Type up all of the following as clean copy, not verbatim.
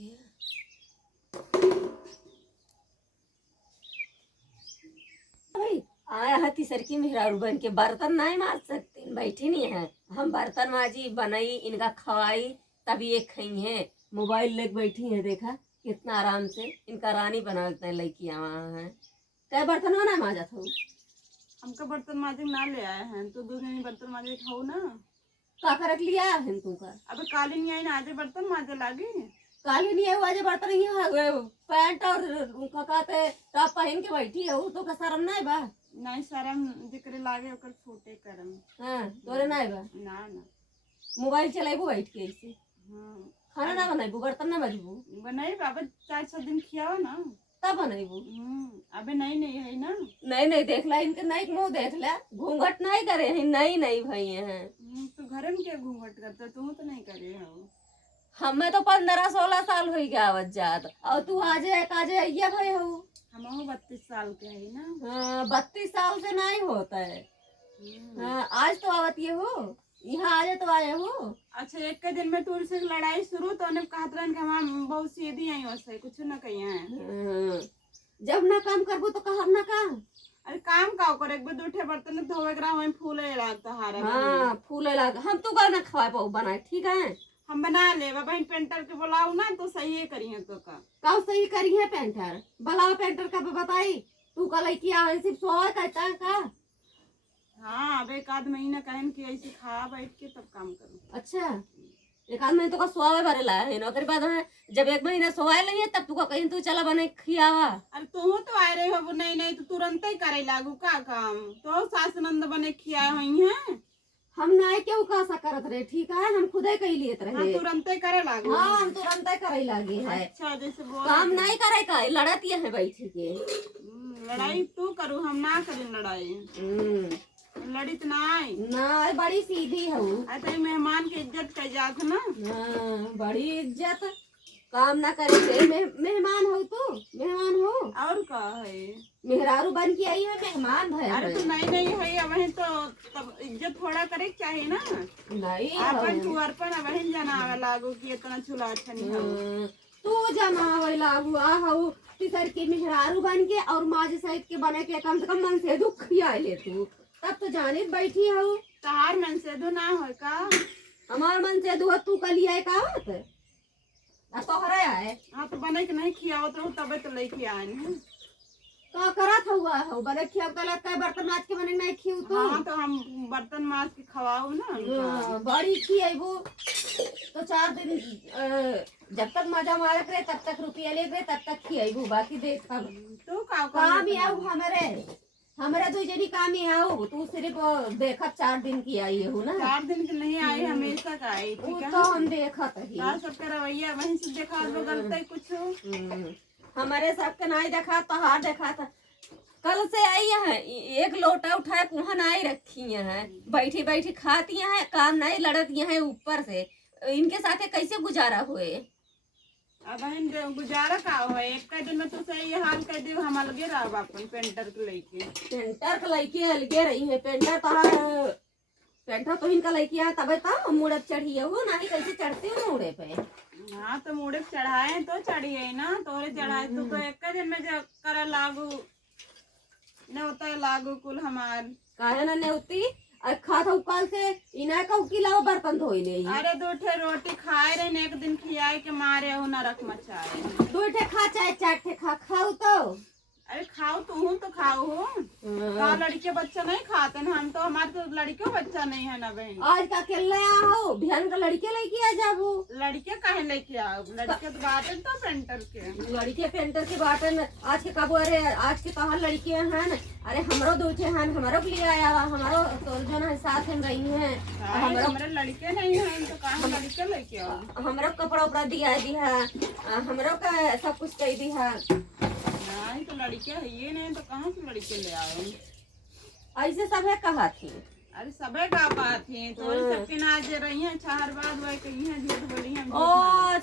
के भाई आया है तीसर की मेहरारू बन के बर्तन नहीं माज सकती, बैठी नहीं है। हम बर्तन माजी बनाई इनका खवाई तब ये खाई है। मोबाइल लेके बैठी है, देखा कितना आराम से इनका रानी बनाते हैं लड़कियां वहाँ है। क्या बर्तन हो ना माजा था हमका बर्तन माजे ना ले आए हैं तो दो दिन बर्तन माजे खाओ ना। का रख लिया है तुमका। अबे काले नहीं आई ना आज बर्तन माजे लागे। काली नहीं है वो आज बर्तन यहाँ पैंट और उनका कहते टॉप पहन के बैठी है, वो तो का शर्म नहीं बा। नहीं शर्म जिक्र लागे ओकर छोटे करम। हाँ तोरे नहीं बा। ना ना मोबाइल चलाइबू बैठ के ऐसे। हाँ खाना ना बनाइबू, बर्तन ना मजबू, बनाई बाबा 4-6 दिन खियाओ ना तब बनाइबू। अबे नहीं नहीं है ना। नहीं नहीं देखला इनके नहीं मुंह देखला, घूंघट नहीं करे हैं, नहीं नहीं भाई हैं। तो घर में क्या घूंघट करता तू तो नहीं करे हो। हमें तो 15-16 साल हो गया आवत जात और तू आजे काजे ये भाई हो। हम 32 साल के है ना। हाँ 32 साल से नहीं होता है। हाँ आज तो आवत ये हो, यहाँ आजे तो आए हो। अच्छा एक के दिन में तुर से लड़ाई शुरू तो उन्हें कहत रहन कि हम बहुत सीधी आई वैसे कुछ ना कही है। जब ना काम करबो तो कहब ना काम। अरे काम का कर एक बार दूठे बर्तन धोवे करा वहीं फूले लागता हारा। हाँ फूले लाग हम तो का ना खवा पाऊ बनाए, ठीक है हम बना ले बहन पेंटर के बुलाऊ ना तो सही है करी है तो का सही करी है पेंटर बलाओ पेंटर का बताई। तू का लड़किया सिर्फ सोए कहता का। हाँ अब एक आध महीना कहन कि ऐसे खा बैठ के तब काम करूँ। अच्छा एक आध महीने तो का सोए भरे ला है नौकरी बाद में जब एक महीना सोए नहीं है तब तू का कहीं तू चला बने खियावा। अरे तू तो आए रहे हो नहीं नहीं तो तुरंत ही करे लागू का काम तो सास नंद बने खिया हुई है। हम ना क्यों कैसा करत रहे, ठीक है हम खुदे कही लेत रहे। हाँ, तुरंत ही करे लागू। हाँ हम तुरंत करे लागे है। अच्छा जैसे बोल काम नहीं करे का लड़त ये है बैठ के। लड़ाई तू करू हम ना करें लड़ाई। लड़ित ना बड़ी सीधी है वो। ऐसे मेहमान की इज्जत कर जात ना। हाँ बड़ी इज्जत काम ना करे मेहमान हो तू, मेहमान हो और का है मेहरारू बन के आई है मेहमान है। अरे तो नहीं नहीं है वही तो तब इज्जत थोड़ा करे चाहिए ना। नहीं अपन तू अर्पण वही जनावे लागू कि इतना चूल्हा अच्छा नहीं है। तू जमावे लागू आहू तीसर की मेहरारू बन के और माज सहित के बने के कम से कम मन से दुख खिया ले तू तब तो जाने बैठी हूँ। तहार मन से दो ना हो का हमार मन से दुआ तू कल आए का होत तोहरे आए। हाँ तो बने के नहीं खियाओ तो तबे तो लेके आए हैं। का करत हुआ हो बने खिया गलत का बर्तन माज के बने नहीं खियो तो। हाँ तो हम बर्तन माज के खवाओ ना। बड़ी खियाबो तो 4 दिन जब तक मजा मारे करे तब तक रुपया ले करे तब तक खियाबो बाकी देख तू का काम ही आओ हमारे 2 जनी काम ही आओ तू सिर्फ देखत 4 दिन की आई हो ना। 4 दिन की नहीं आई हमेशा का आई ठीक है। तो हम देखत ही सबका रवैया वहीं से देखा तो गलत है कुछ हमारे सबके नहीं देखा तो हार देखा था। कल से आई है एक लोटा उठाए पुहन आई रखी है बैठी बैठी खाती है काम नहीं लड़ती है ऊपर से। इनके साथ कैसे गुजारा हुए। अब गुजारा का हो एक का दिन में तो सही हाल कर दे हम अलगे रहो अपन पेंटर के लेके। पेंटर के लड़की अलगे रही है पेंटर तो इनका लड़की है तबे तो मुड़े चढ़ी है वो नहीं कैसे चढ़ती हूँ मुड़े पे। हाँ तो मुड़े चढ़ाए तो चढ़ी है ना तोरे चढ़ाए तो एक का दिन में जब कर लागू न होता है लागू कुल हमार काहे ना नेवती खा था कल से इना का उकिला बर्तन धोई ले। अरे 2 ठे रोटी खाए रहे एक दिन खियाए के मारे हो नरक मचाए। 2 ठे खा चाहे 4 ठे खा खाऊ तो। अरे खाओ तू तो खाओ हो का लड़के बच्चा नहीं खाते ना हम तो हमारे तो लड़के बच्चा नहीं है ना बहन। आज का अकेले हो बिहान का लड़के लेके आ जाबू। लड़के काहे लेके आओ लड़के तो बाटे तो पेंटर के लड़के पेंटर के बाटे में आज के काबू। अरे आज के कहा लड़के हैं अरे हमरो 2 ठे हैं हमारो के लिए आया हमारो तो जो ना साथ में रही हैं हमारे लड़के नहीं है तो कहाँ लड़के लेके आओ। हमरो कपड़ा उपड़ा दिया हमरो का सब कुछ कह दी है। नहीं तो लड़के है ये नहीं तो कहाँ से लड़के ले आओ। ऐसे सब है कहा थी। अरे सबे का बात है तो सबके ना आज रही है 4 बाद वही कही है झूठ बोली है। ओ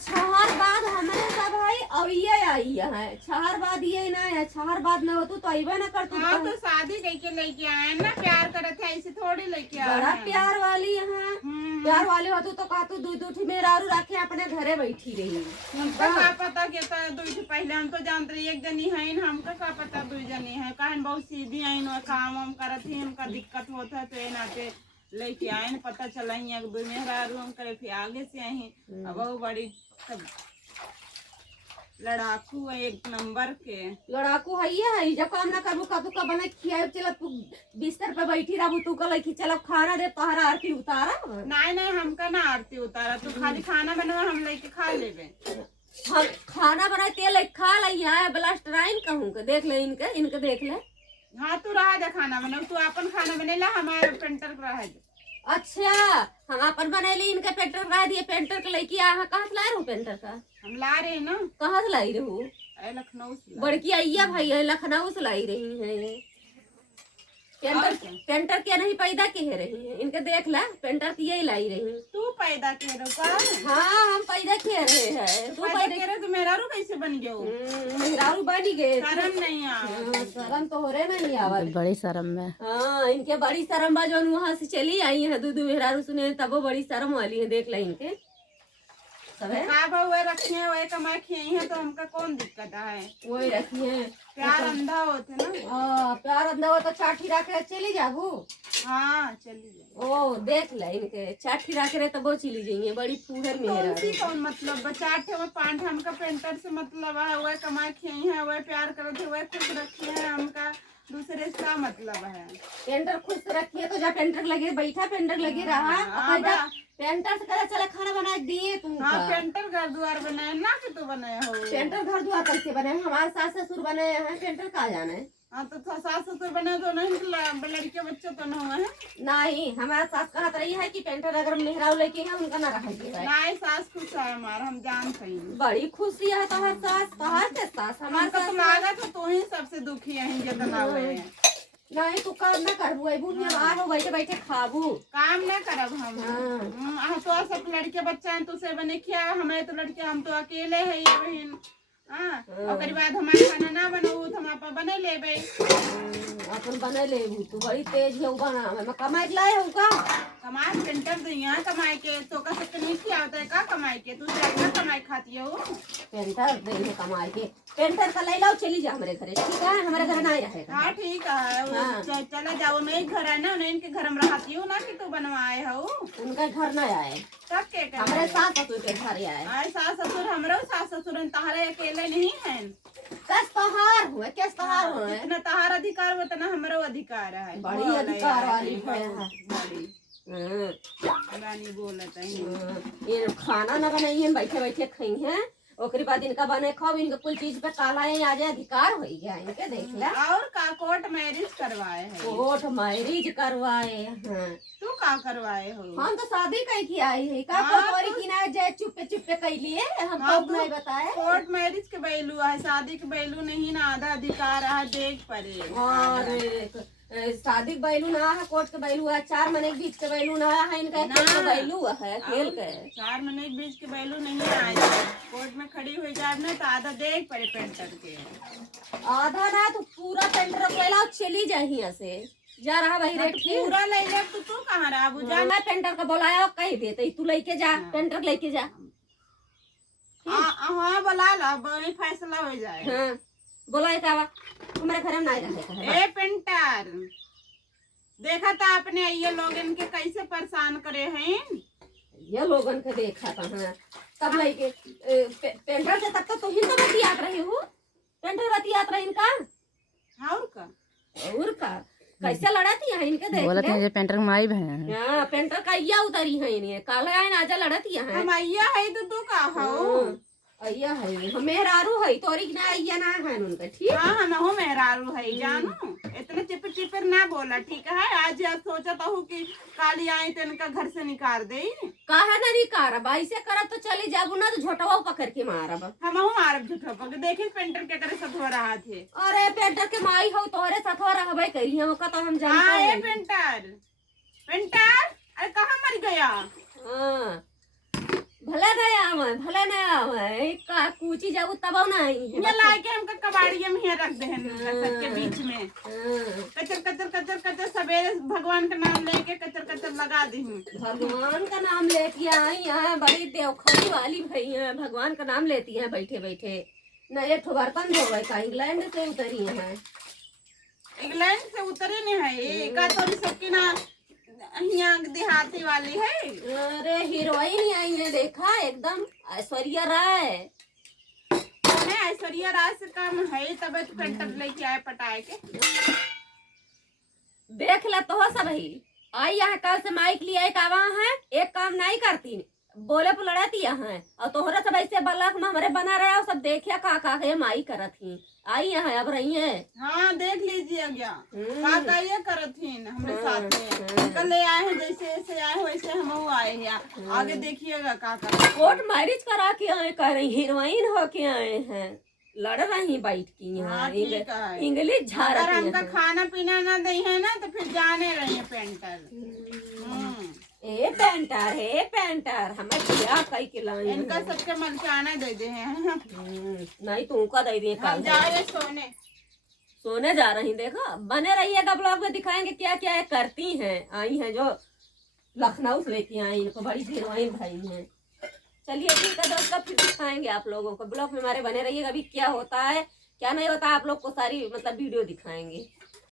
4 बाद हमारे सब भाई और ये आई है छहर बाद ये ना है छहर बाद न हो तो आईबे ना कर तू हाँ तो शादी करके लेके आए ना, प्यार करते हैं ऐसे थोड़ी लेके आए बड़ा हैं। प्यार वाली है प्यार वाली हो तो का तू दू ठी मेहरारू रखे अपने घरे बैठी रही हमका का पता के दुई से पहले हम तो जानते रही एक जनी है, हमका का पता दुई जनी है, कहन बहुत सीधी आई न काम वाम करत ही, उनका दिक्कत होता है तो ये नाते लेके आए न, पता चला ही एक दो मेहरारू हम करे फिर आगे से आई। अब वो बड़ी सब लड़ाकू है एक नंबर के। लड़ाकू है ये है जब काम ना करबू कबू का बना खिया चल तू बिस्तर पे बैठी रहू तू कल की चल खाना दे तोहरा आरती उतारा नहीं नहीं हमका ना आरती उतारा, तू खाली खाना बनवा हम लेके खा लेबे। हम खाना बनाए तेल खा लई है ब्लास्ट राइन कहूं के देख ले इनके देख ले। हाँ तू रहा दे खाना बना, तू अपन खाना बनेला हमारे पेंटर को रहा दे। अच्छा हम अपन बनेली इनके पेंटर करा दिए पेंटर के लेके आ कहाँ से लाए रहू पेंटर का हम ला रहे हैं ना, कहाँ से लाई रहू लखनऊ से। बड़की अय्या भाई है लखनऊ से लाई रही है पेंटर के नहीं पैदा के रही है इनके देख ला पेंटर की यही लाई रही। तू पैदा के रहा? हाँ हम पैदा किए रहे हैं तू पैदा के रहे तो मेहरारू कैसे बन गयो? मेहरारू बनी गए शर्म नहीं आ? शर्म तो हो रहे नहीं आवत बड़ी शर्म में। हाँ इनके बड़ी शर्म बा जो वहाँ से चली आई है दूध मेहरारू सुने तब वो बड़ी शर्म वाली है देख ला इनके सब है का भाव वे रखी है वे कमाई खियाई है तो हमका कौन दिक्कत है? वही रखी है प्यार अंधा होते ना। प्यार अंदर हो तो चाठी रख के चली जाबू। हाँ चली जाए। ओ देख ले इनके चाठी रख रहे तो वो चली जाएंगे बड़ी फूहर मेहरारू। उसी कौन मतलब बचाटे में पांच हमका पेंटर से मतलब है, वे कमाई खियाई है वे प्यार करते वे खुश रखी है, हमका दूसरे से क्या मतलब है? पेंटर खुश रखिए तो जब पेंटर लगे बैठा पेंटर लगे रहा पेंटर से कहा चला खाना बना दिए तुम। हाँ पेंटर घर द्वार बनाए ना कि तू बनाए हो? पेंटर घर द्वार कैसे बने हमारे सास ससुर बने हैं पेंटर कहाँ जाना है। हाँ तो सास ससुर बने तो नहीं, लड़के बच्चे तो न हुए हैं। नहीं हमारा सास कहत रही है कि पेंटर अगर मेहरारू लेके है उनका ना रख दिया नहीं सास खुश है हमारा, हम जानते हैं। बड़ी खुशी है तोहर सास तोहर के सास हमारे हमका तो लागत है तू ही सबसे दुखी है जितना हुए हैं। नहीं तू काम ना करबू अबू आबू बैठे बैठे खाबू काम ना करब हम। तो सब लड़के बच्चा है तुसे बने क्या, हमारे तो लड़के हम तो अकेले है ये बहन। हाँ और बाद हमारे खाना ना बनाऊ तो हम अपन बने लेबे। अपन बने लेबू तू बड़ी तेज है बना मैं कमाई लाए हूँ का कमाई पेंटर तो यहाँ कमाई के तो का सकते नहीं किया होता है का कमाई के, तू अपना कमाई खाती हो। पेंटर दे कमाई के पेंटर का ले लो चली जा हमारे घरे ठीक है हमारे घर नहीं रहेगा। हाँ ठीक है चला जाओ, मैं घर है ना नहीं इनके घर में रहती हूँ ना कि तू बनवाए हो। उनका घर नहीं आए तब के हमारे सास ससुर के घर आए। सास ससुर हमारे सास ससुर तहारे अकेले नहीं है। कस तहार हुए कैस तहार हुए जितना तहार अधिकार उतना हमारा अधिकार है। बड़ी अधिकार वाली है बड़ी रानी बोलत है। ये खाना ना बनाइए बैठे बैठे खाई हैं ओकरी बाद इनका बने खाओ इनका कुल चीज पे काला है आज अधिकार हो गया इनके देख ला। और का कोर्ट मैरिज करवाए है? कोर्ट मैरिज करवाए हैं। तू का करवाए हो? हम तो शादी कई की आई है का कोरी की ना जाए चुप्पे चुप्पे कई लिए हम तो नहीं बताए। कोर्ट मैरिज के बैलू है, शादी के बैलू नहीं ना, आधा अधिकार है देख पड़े। और शादी के बैलू ना है कोर्ट के बैलू है 4 महीने के बीच के बैलू ना है इनका के बैलू है खेल के 4 महीने के बीच के बैलू नहीं आए। कोर्ट में खड़ी हुई जाए ना तो आधा देख पड़े पेंटर के। आधा ना तो पूरा पेंटर पहला चली जाए यहाँ से जा रहा भाई रेट पूरा ले ले तो तू कहाँ रहा बुझा? मैं पेंटर का बुलाया कह देते तू लेके जा पेंटर लेके जा। हाँ बुला ला वही फैसला हो जाए। हाँ बुलाए का हमारे घर में नहीं रहेगा। ए पेंटर देखा था आपने ये लोग इनके कैसे परेशान करे हैं? ये लोगन के देखा था हाँ तब लेके पेंटर से तब तो ही तो बतियात रही हूँ पेंटर बतियात रही इनका और का कैसे लड़ती है इनके देख बोलते हैं पेंटर माई बहन है। हाँ पेंटर का अय्या उतरी है इन्हें काले आए आजा लड़ती है। हम अय्या है तो तू का हो? अय्या है हम मेहरारू है तोरी ना अय्या ना है उनका ठीक। हाँ हम हो मेहरारू है जानू इतने चिपर चिपर ना बोला ठीक है। आज सोचा तो हूँ कि काली आई तो इनका घर से निकाल दे। काहे नहीं कार बाई से करब तो चली जाबू ना तो झोटवा पकड़ के मारब। हम हूँ मारब झूठो पकड़ देखे पेंटर के करे साथ हो रहा थे। अरे पेंटर के माई हो तोरे साथ हो रहबे करी हम का तो हम जानते हाँ हैं। ये पेंटर पेंटर अरे कहाँ मर गया? हाँ भले गया हम आवे भले ना आवे का कूची जाऊ तब ना आई है ये लाए के हमका कबाड़िया में ही रख दे कचर के बीच में हाँ। कचर कचर कचर कचर सवेरे भगवान का नाम लेके कचर कचर लगा दी हूँ। भगवान का नाम लेती आई हैं बड़ी देवखोरी वाली भई हैं भगवान का नाम लेती हैं बैठे बैठे न एक ठो बर्तन धोवे का इंग्लैंड से उतरी हैं इंग्लैंड से उतरे नहीं है ये का तोरी सबकी ना यहाँ देहाती वाली है। अरे हीरोइन ही आई है देखा एकदम ऐश्वर्या राय कौन है ऐश्वर्या राय से कम है तब पेंटर लेके आए पटाए के। देख ला तो हो सब ही आई यहाँ कल से माइक लिए एक आवा है एक काम नहीं करती बोले पुलड़ती यहाँ और तोहरा सब ऐसे बलक में हमारे बना रहे सब देखिया का है माई करत ही आई यहाँ अब रही है। हाँ देख लीजिए क्या का ये करत थी हमारे साथ में कल ले आए हैं जैसे ऐसे आए वैसे हम आए हैं आगे देखिएगा का कोर्ट मैरिज करा के आए कह रही हीरोइन हो के आए हैं लड़ रही बैठ की यहाँ हाँ, ठीक है। इंग्लिश झाड़ अगर हमका खाना पीना ना दे है ना तो फिर जाने रही पेंटर। ए पेंटर हमें क्या कई के लाई इनका सबके मलचाना दे दे हैं नहीं तुमका दे दिए हम कल जा रहे सोने सोने जा रही देखो बने रहिएगा ब्लॉग में दिखाएंगे क्या क्या करती हैं आई हैं जो लखनऊ से लेके आई इनको बड़ी हीरोइन भाई हैं। चलिए ठीक है दोस्तों फिर दिखाएंगे आप लोगों को ब्लॉग में हमारे बने रहिएगा अभी क्या होता है क्या नहीं होता आप लोग को सारी मतलब वीडियो दिखाएंगे।